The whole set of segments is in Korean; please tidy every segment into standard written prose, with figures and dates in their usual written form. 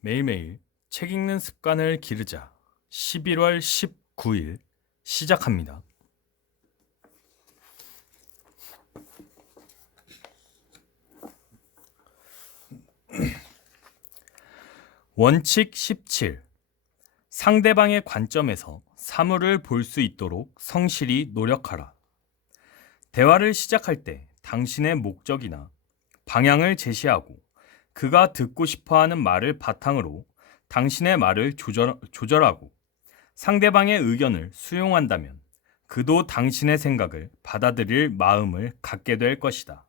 매일매일 책 읽는 습관을 기르자. 11월 19일 시작합니다. 원칙 17. 상대방의 관점에서 사물을 볼 수 있도록 성실히 노력하라. 대화를 시작할 때 당신의 목적이나 방향을 제시하고 그가 듣고 싶어 하는 말을 바탕으로 당신의 말을 조절하고 상대방의 의견을 수용한다면 그도 당신의 생각을 받아들일 마음을 갖게 될 것이다.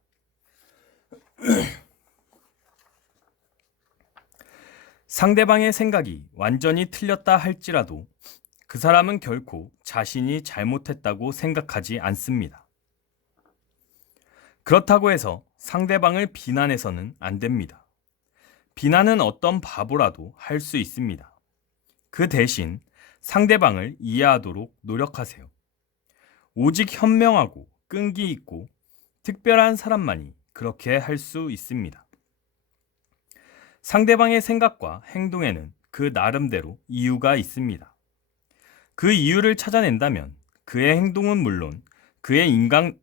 상대방의 생각이 완전히 틀렸다 할지라도 그 사람은 결코 자신이 잘못했다고 생각하지 않습니다. 그렇다고 해서 상대방을 비난해서는 안 됩니다. 비난은 어떤 바보라도 할 수 있습니다. 그 대신 상대방을 이해하도록 노력하세요. 오직 현명하고 끈기 있고 특별한 사람만이 그렇게 할 수 있습니다. 상대방의 생각과 행동에는 그 나름대로 이유가 있습니다. 그 이유를 찾아낸다면 그의 행동은 물론 그의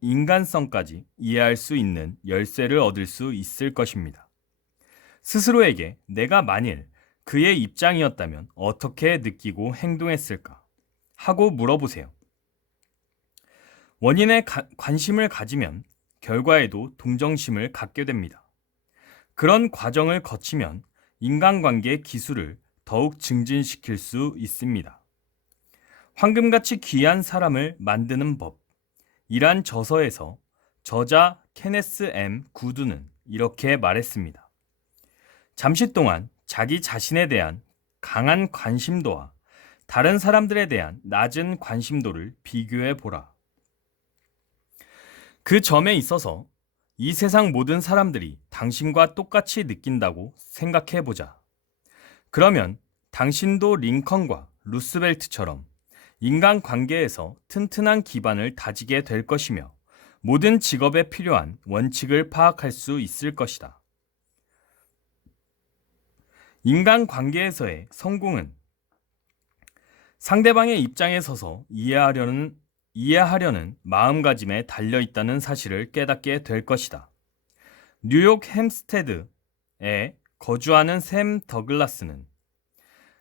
인간성까지 이해할 수 있는 열쇠를 얻을 수 있을 것입니다. 스스로에게 내가 만일 그의 입장이었다면 어떻게 느끼고 행동했을까 하고 물어보세요. 원인에 관심을 가지면 결과에도 동정심을 갖게 됩니다. 그런 과정을 거치면 인간관계 기술을 더욱 증진시킬 수 있습니다. 황금같이 귀한 사람을 만드는 법이란 저서에서 저자 케네스 M. 구드는 이렇게 말했습니다. 잠시 동안 자기 자신에 대한 강한 관심도와 다른 사람들에 대한 낮은 관심도를 비교해 보라. 그 점에 있어서 이 세상 모든 사람들이 당신과 똑같이 느낀다고 생각해 보자. 그러면 당신도 링컨과 루스벨트처럼 인간관계에서 튼튼한 기반을 다지게 될 것이며 모든 직업에 필요한 원칙을 파악할 수 있을 것이다. 인간관계에서의 성공은 상대방의 입장에 서서 이해하려는 마음가짐에 달려있다는 사실을 깨닫게 될 것이다. 뉴욕 햄스테드에 거주하는 샘 더글라스는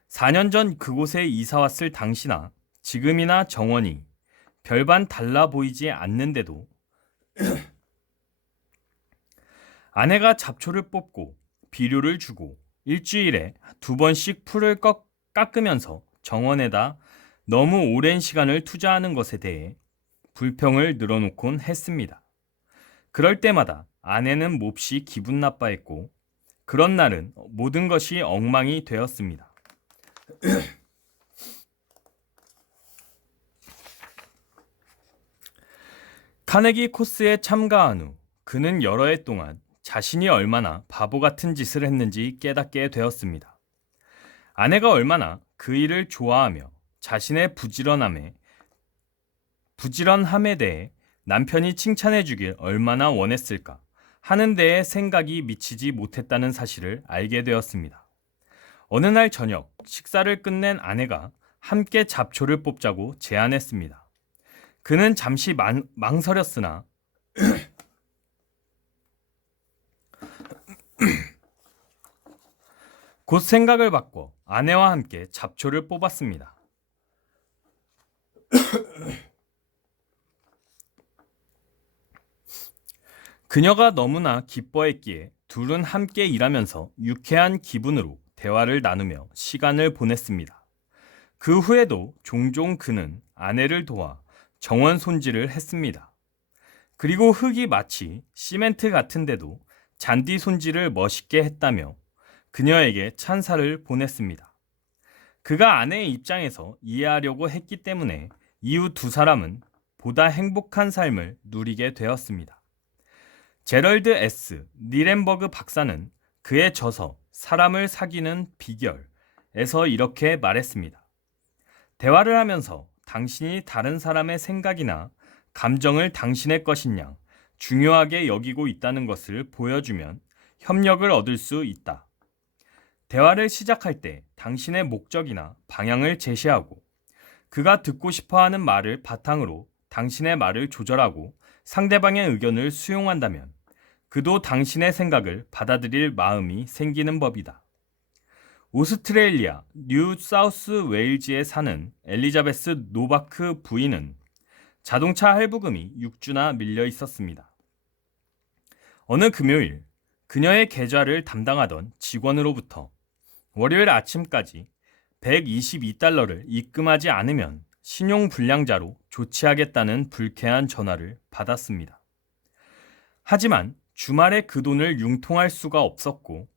4년 전 그곳에 이사왔을 당시나 지금이나 정원이 별반 달라 보이지 않는데도 아내가 잡초를 뽑고 비료를 주고 일주일에 2번씩 풀을 깎으면서 정원에다 너무 오랜 시간을 투자하는 것에 대해 불평을 늘어놓곤 했습니다. 그럴 때마다 아내는 몹시 기분 나빠했고 그런 날은 모든 것이 엉망이 되었습니다. 카네기 코스에 참가한 후 그는 여러 해 동안 자신이 얼마나 바보 같은 짓을 했는지 깨닫게 되었습니다. 아내가 얼마나 그 일을 좋아하며 자신의 부지런함에 대해 남편이 칭찬해 주길 얼마나 원했을까 하는 데에 생각이 미치지 못했다는 사실을 알게 되었습니다. 어느 날 저녁 식사를 끝낸 아내가 함께 잡초를 뽑자고 제안했습니다. 그는 잠시 망설였으나 곧 생각을 바꿔 아내와 함께 잡초를 뽑았습니다. 그녀가 너무나 기뻐했기에 둘은 함께 일하면서 유쾌한 기분으로 대화를 나누며 시간을 보냈습니다. 그 후에도 종종 그는 아내를 도와 정원 손질을 했습니다. 그리고 흙이 마치 시멘트 같은데도 잔디 손질을 멋있게 했다며 그녀에게 찬사를 보냈습니다. 그가 아내의 입장에서 이해하려고 했기 때문에 이후 두 사람은 보다 행복한 삶을 누리게 되었습니다. 제럴드 S. 니렌버그 박사는 그의 저서 사람을 사귀는 비결에서 이렇게 말했습니다. 대화를 하면서 당신이 다른 사람의 생각이나 감정을 당신의 것인 양 중요하게 여기고 있다는 것을 보여주면 협력을 얻을 수 있다. 대화를 시작할 때 당신의 목적이나 방향을 제시하고 그가 듣고 싶어 하는 말을 바탕으로 당신의 말을 조절하고 상대방의 의견을 수용한다면 그도 당신의 생각을 받아들일 마음이 생기는 법이다. 오스트레일리아 뉴 사우스 웨일즈에 사는 엘리자베스 노바크 부인은 자동차 할부금이 6주나 밀려 있었습니다. 어느 금요일 그녀의 계좌를 담당하던 직원으로부터 월요일 아침까지 122달러를 입금하지 않으면 신용불량자로 조치하겠다는 불쾌한 전화를 받았습니다. 하지만 주말에 그 돈을 융통할 수가 없었고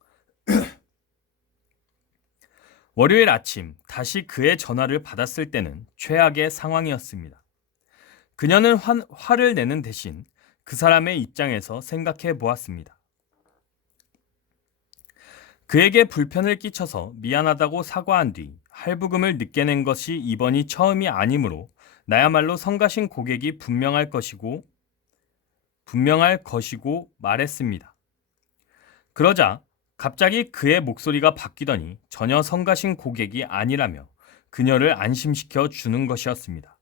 월요일 아침 다시 그의 전화를 받았을 때는 최악의 상황이었습니다. 그녀는 화를 내는 대신 그 사람의 입장에서 생각해 보았습니다. 그에게 불편을 끼쳐서 미안하다고 사과한 뒤 할부금을 늦게 낸 것이 이번이 처음이 아니므로 나야말로 성가신 고객이 분명할 것이고 말했습니다. 그러자 갑자기 그의 목소리가 바뀌더니 전혀 성가신 고객이 아니라며 그녀를 안심시켜 주는 것이었습니다.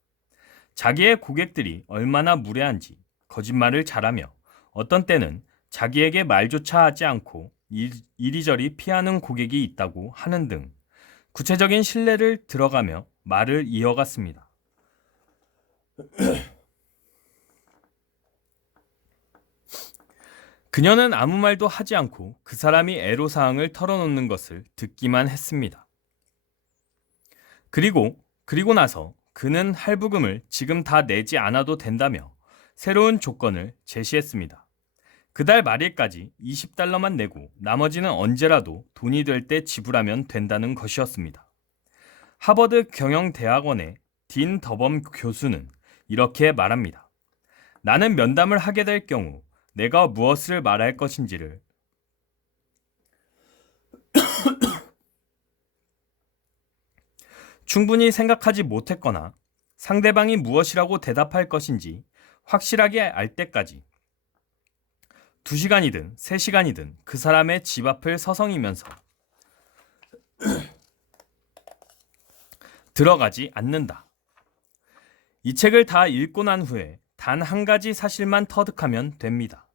자기의 고객들이 얼마나 무례한지 거짓말을 잘하며 어떤 때는 자기에게 말조차 하지 않고 이리저리 피하는 고객이 있다고 하는 등 구체적인 신뢰를 들어가며 말을 이어갔습니다. 그녀는 아무 말도 하지 않고 그 사람이 애로사항을 털어놓는 것을 듣기만 했습니다. 그리고 나서 그는 할부금을 지금 다 내지 않아도 된다며 새로운 조건을 제시했습니다. 그달 말일까지 20달러만 내고 나머지는 언제라도 돈이 될 때 지불하면 된다는 것이었습니다. 하버드 경영대학원의 딘 더범 교수는 이렇게 말합니다. 나는 면담을 하게 될 경우 내가 무엇을 말할 것인지를 충분히 생각하지 못했거나 상대방이 무엇이라고 대답할 것인지 확실하게 알 때까지 2시간이든 3시간이든 그 사람의 집 앞을 서성이면서 들어가지 않는다. 이 책을 다 읽고 난 후에 단 한 가지 사실만 터득하면 됩니다.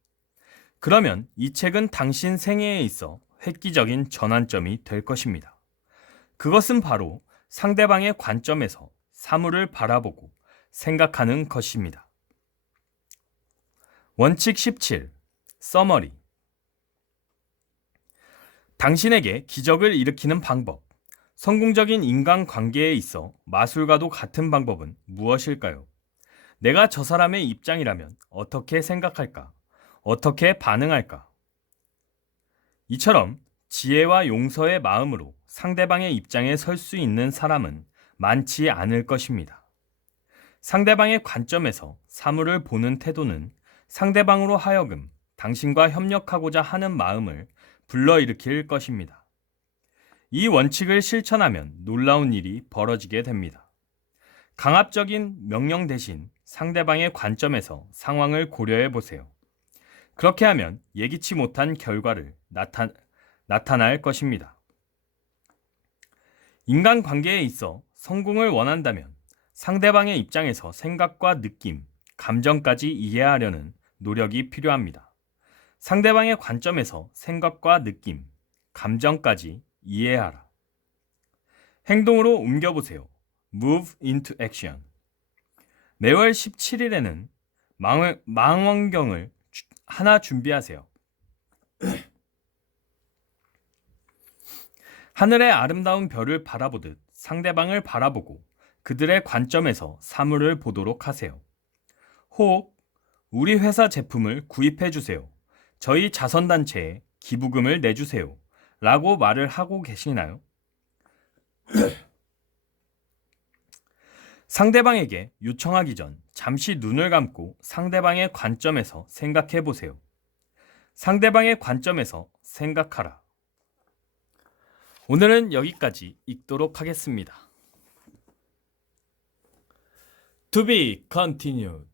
그러면 이 책은 당신 생애에 있어 획기적인 전환점이 될 것입니다. 그것은 바로 상대방의 관점에서 사물을 바라보고 생각하는 것입니다. 원칙 17. 서머리. 당신에게 기적을 일으키는 방법. 성공적인 인간관계에 있어 마술과도 같은 방법은 무엇일까요? 내가 저 사람의 입장이라면 어떻게 생각할까? 어떻게 반응할까? 이처럼 지혜와 용서의 마음으로 상대방의 입장에 설 수 있는 사람은 많지 않을 것입니다. 상대방의 관점에서 사물을 보는 태도는 상대방으로 하여금 당신과 협력하고자 하는 마음을 불러일으킬 것입니다. 이 원칙을 실천하면 놀라운 일이 벌어지게 됩니다. 강압적인 명령 대신 상대방의 관점에서 상황을 고려해 보세요. 그렇게 하면 예기치 못한 결과를 나타날 것입니다. 인간관계에 있어 성공을 원한다면 상대방의 입장에서 생각과 느낌, 감정까지 이해하려는 노력이 필요합니다. 상대방의 관점에서 생각과 느낌, 감정까지 이해하라. 행동으로 옮겨보세요. Move into action. 매월 17일에는 망원경을 하나 준비하세요. 하늘의 아름다운 별을 바라보듯 상대방을 바라보고 그들의 관점에서 사물을 보도록 하세요. 혹 우리 회사 제품을 구입해 주세요. 저희 자선단체에 기부금을 내주세요. 라고 말을 하고 계시나요? 상대방에게 요청하기 전 잠시 눈을 감고 상대방의 관점에서 생각해 보세요. 상대방의 관점에서 생각하라. 오늘은 여기까지 읽도록 하겠습니다. To be continued.